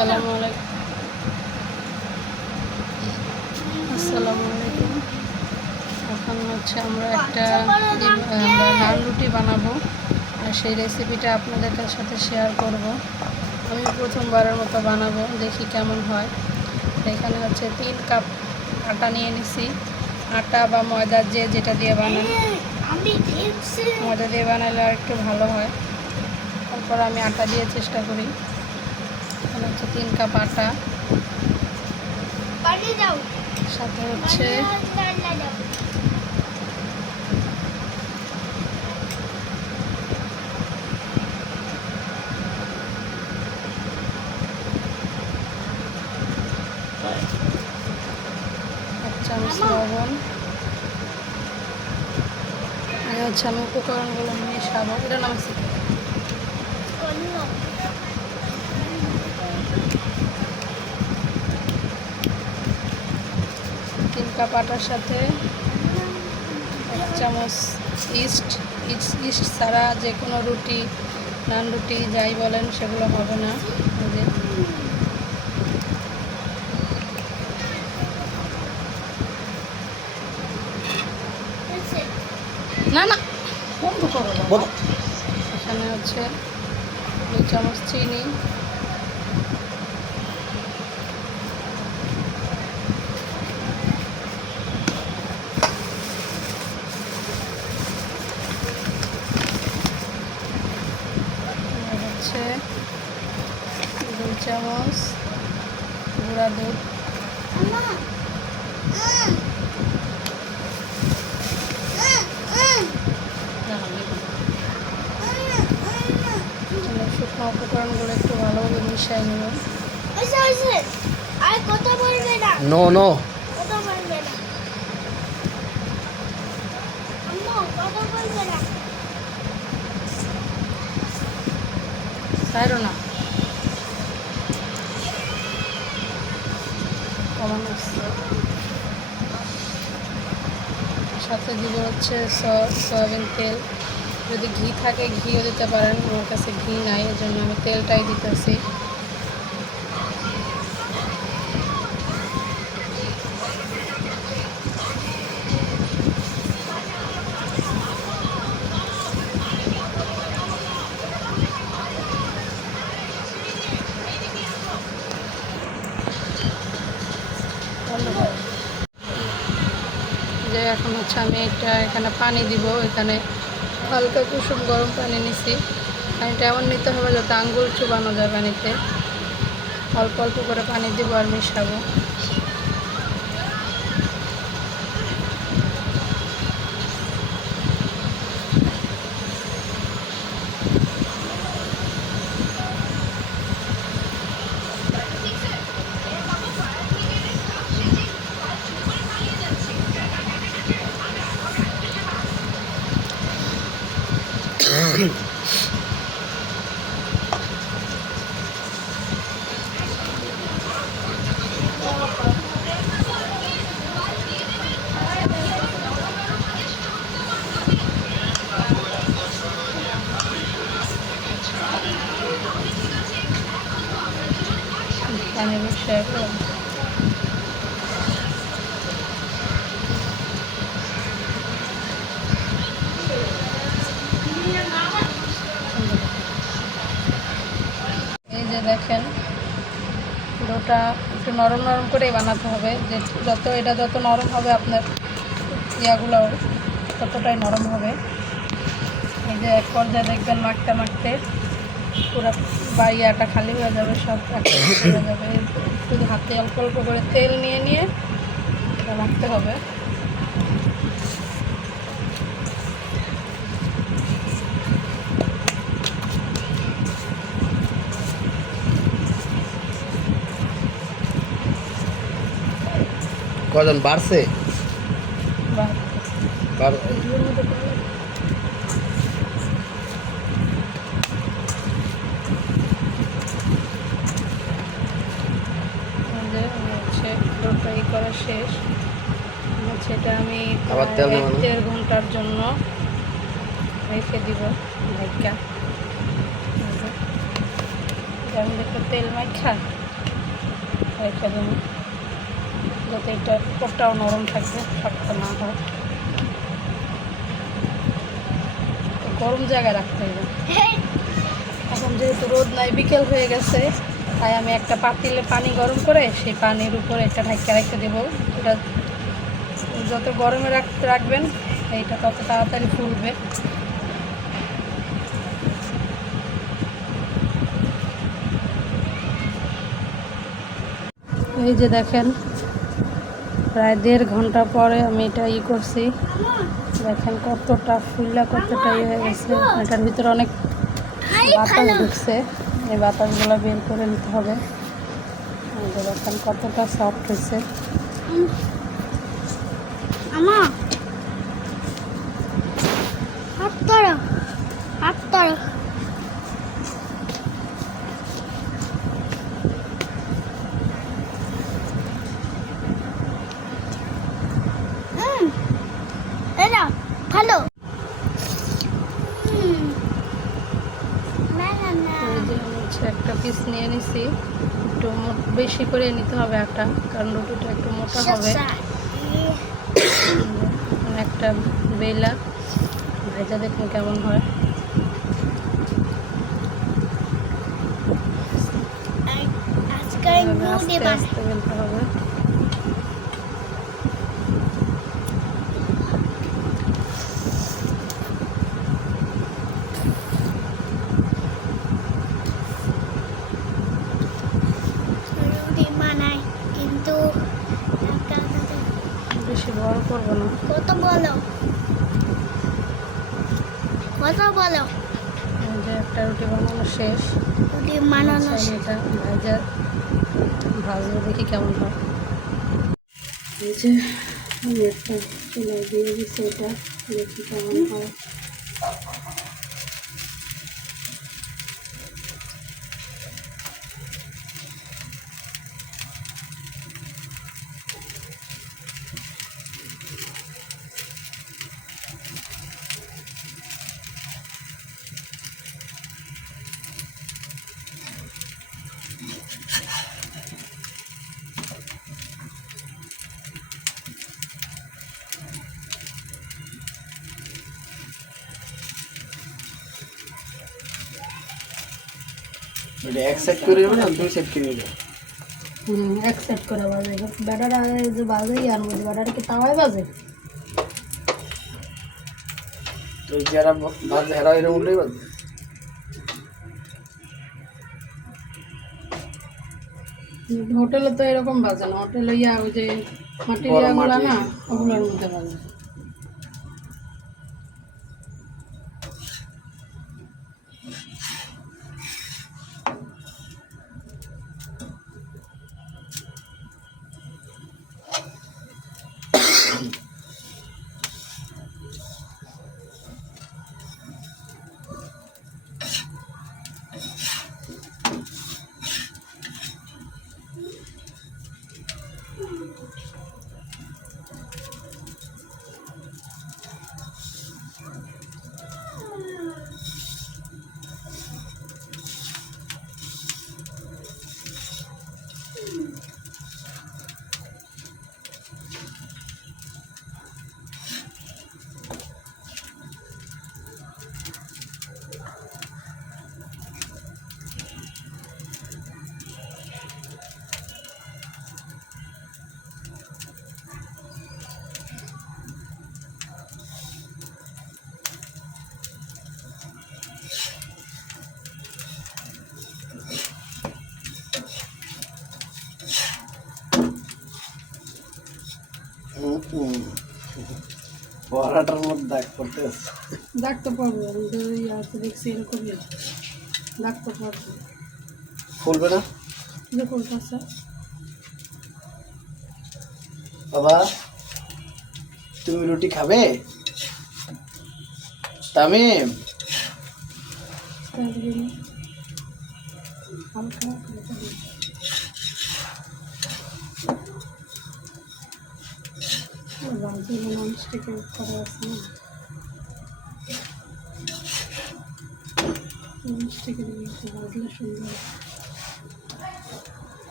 আসসালামু আলাইকুম। এখন হচ্ছে আমরা একটা নান রুটি বানাবো, আর সেই রেসিপিটা আপনাদের সাথে শেয়ার করব। আমি প্রথমবারের মতো বানাবো, দেখি কেমন হয়। এখানে হচ্ছে 3 কাপ আটা নিয়ে নিছি। আটা বা ময়দা যেটা দিয়ে বানান, ময়দা দিয়ে বানালে আর একটু ভালো হয়। তারপর আমি আটা দিয়ে চেষ্টা করি। এখানে হচ্ছে 3 কাপ আটা, সাথে হচ্ছে এক চামচ লবণ। আমি উপকরণগুলো মিশাবো। এটা নামছি 3 কাপ আটার সাথে 1 চামচ ইস্ট ছাড়া যে কোনো রুটি, নান রুটি যাই বলেন সেগুলো হবে না। না না বন্ধ করো। এখানে হচ্ছে 2 চামচ চিনি, হচ্ছে 2 চামচ গুঁড়া দুধ, শুকনো উপকরণগুলো একটু ভালোভাবে মিশিয়ে নেব। নো ছাড়ো না, কমানো। সাথে দিব হচ্ছে সয়াবিন তেল। যদি ঘি থাকে ঘিও দিতে পারেন, আমার কাছে ঘি নাই, এই জন্য আমি তেলটাই দিতেছি। যে এখন হচ্ছে আমি এখানে পানি দিব। এখানে হালকা কুসুম গরম পানি নিছি। পানিটা এমন নিতে হবে যাতে আঙ্গুল চুবানো যায় পানিতে। অল্প অল্প করে পানি দিব আর মিশাবো। পানি মিশিয়ে এই যে দেখেন, ডোটা একটু নরম নরম করেই বানাতে হবে। যে যত নরম হবে আপনার ইয়াগুলো ততটাই নরম হবে। এই যে এক পর্যায়ে দেখবেন মাখতে মাখতে পুরো বাড়িয়াটা খালি হয়ে যাবে, সব হয়ে যাবে। শুধু হাতে অল্প অল্প করে তেল নিয়ে এটা মাখতে হবে। কজন বাড়ছে? করা শেষ। সেটা আমি আবার তেল 1-1.5 ঘন্টার জন্য রেখে দিব। আমি একটু তেল মাখা রেখে দেবো, যাতে এটা কোপটাও নরম থাকবে, শক্ত না হয়। গরম জায়গায় রাখতে হবে। এখন যেহেতু রোদ নাই, বিকেল হয়ে গেছে, তাই আমি একটা পাতিলে পানি গরম করে সেই পানির উপরে একটা ঢাকা রেখে দেবো। এটা যত গরমে রাখবেন এইটা তত তাড়াতাড়ি ফুলবে। এই যে দেখেন, প্রায় 1.5 ঘন্টা পরে আমি এটা করছি। দেখেন কতটা ফুললা, কতটা হয়ে গেছে। এটার ভিতরে অনেক বাতাস ঢুকছে, এই বাতাসগুলো বের করে নিতে হবে। দেখেন কতটা সফট হয়েছে। ভালো এই যে আমি একটা পিস নিয়ে নিছি, একটু বেশি করে নিতে হবে আটা, কারণ রুটিটা একটু মোটা হবে। একটা বেলা ভেজা দেখুন কেমন হয়। আস্তে আস্তে বেলতে হবে। কিন্তু বেশি বড় করবো না। কত বলো এই যে একটা রুটি বানানো শেষ। রুটি বানানো এটা ভাজবো, দেখি কেমন হয়। এই যে আমি একটা চুলায় দিয়ে দিচ্ছি, এটা দেখি কেমন হয়। এটা এক সাইড করে নেবে না দুই সাইড করে নেবে? এক সেট করে বাজে ব্যাটার, যে বাজেই আর মধ্যে ব্যাটার কি তাওয়ায় বাজে। তো যারা বাজে হেরা এরকম উল্টাই বাজে। হোটেলে তো এরকম বাজে না, হোটেলে ওই যে মাটির ইয়াগুলো না, ওগুলোর মধ্যে বাজে। পরাটার মধ্যে দাগ পড়তে দাগ তো পড়বে, আমি তো ইয়াতে দেখছি এরকমই দাগ তো পড়বে। ফুলবে না যে করতেছে বাবা? তুমি রুটি খাবে তামিম? হালকা বাজে ননস্টিকের করা আছে না, ননস্টিকের বাজলে সুন্দর।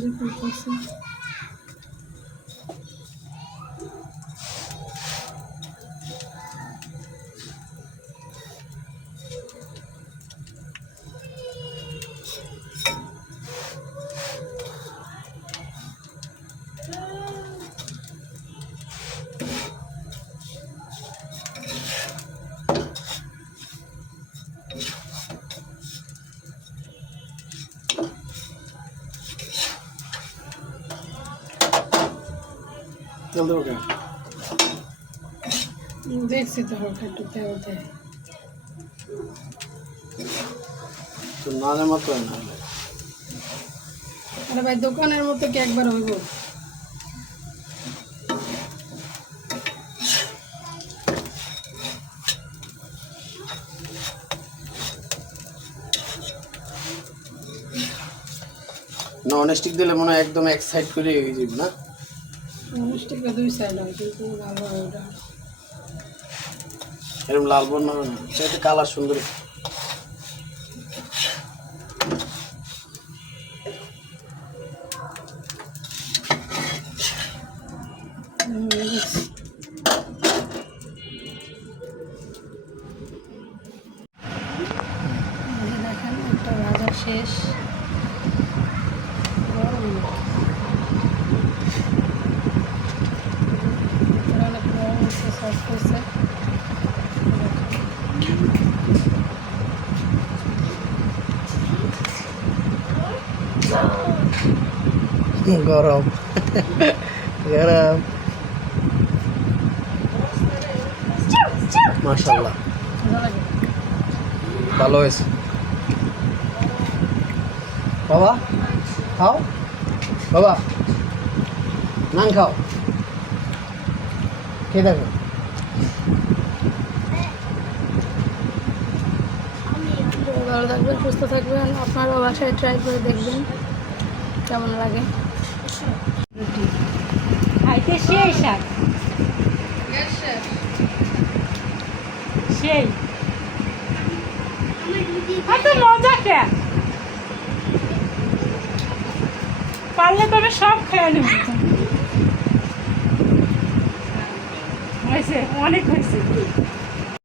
যে করতেছে। তেল দেবো কেন? দেখছি তো হালকা একটু তেল দেয়। তো নানের মতো হয় না। আরে ভাই দোকানের মতো কি একবার হইব? নন স্টিক দিলে মনে হয় একদম এক সাইড করে হয়ে যাবে না? ননস্টিকে 2 সাইড হয় কিন্তু ভালো হয় ওটা। এরকম লাল বর্ণ হবে না, সেটা কালার সুন্দর। দেখছি। এই যে দেখেন একটা ভাজা শেষ। অনেক গরম হচ্ছে, সস হয়েছে। গরম গরম মাশাআল্লাহ, ভালো লাগে। ভালো হয়েছে। বাবা খাও, বাবা নান খাও, খেয়ে দেখো। ভালো থাকবেন, সুস্থ থাকবেন। আপনারাও বাসায় ট্রাই করে দেখবেন কেমন লাগে। খাইতে সেই শাক সেই এত মজা কে পারলে তবে সব খেয়ে নেব। হয়েছে, অনেক হয়েছে।